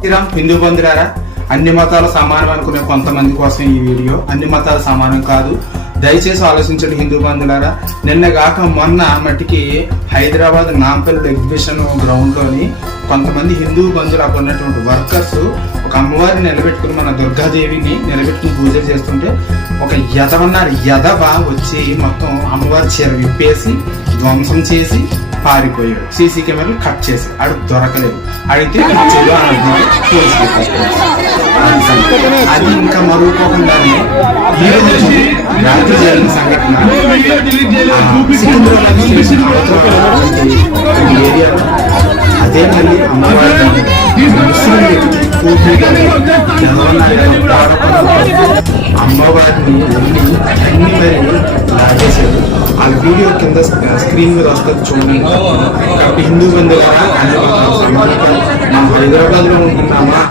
శ్రీరామ్ హిందూ బంధువులారా, అన్ని మతాలు సమానం అనుకునే కొంతమంది కోసం ఈ వీడియో. అన్ని మతాలు సమానం కాదు, దయచేసి ఆలోచించండి హిందూ బంధువులారా. నిన్నగాక మొన్న మట్టికి హైదరాబాద్ నాంపల్లి ఎగ్జిబిషన్ గ్రౌండ్ లోని కొంతమంది హిందూ బంధువులు అక్కడ ఉన్నటువంటి వర్కర్స్ ఒక అమ్మవారిని నిలబెట్టుకుని, మన దుర్గాదేవిని నిలబెట్టుకుని పూజలు చేస్తుంటే ఒక యదవ వచ్చి మొత్తం అమ్మవారి చీర విప్పేసి ధ్వంసం చేసి పారిపోయాడు. సీసీ కెమెరాలు కట్ చేసి ఆడు దొరకలేదు. అడిగితే అది ఇంకా మరువుకోకుండానే ఈ రోజు రాత్రి జరిగిన సంఘటన ఏరియాలో అదే మళ్ళీ అమ్మవారి అమ్మవారిని అన్ని మరి లాగేశారు. ఆ వీడియో కింద స్క్రీన్ మీద వస్తుంది చూడండి. హిందూ బంధువులు మనం హైదరాబాద్ లో ఉంటున్నామా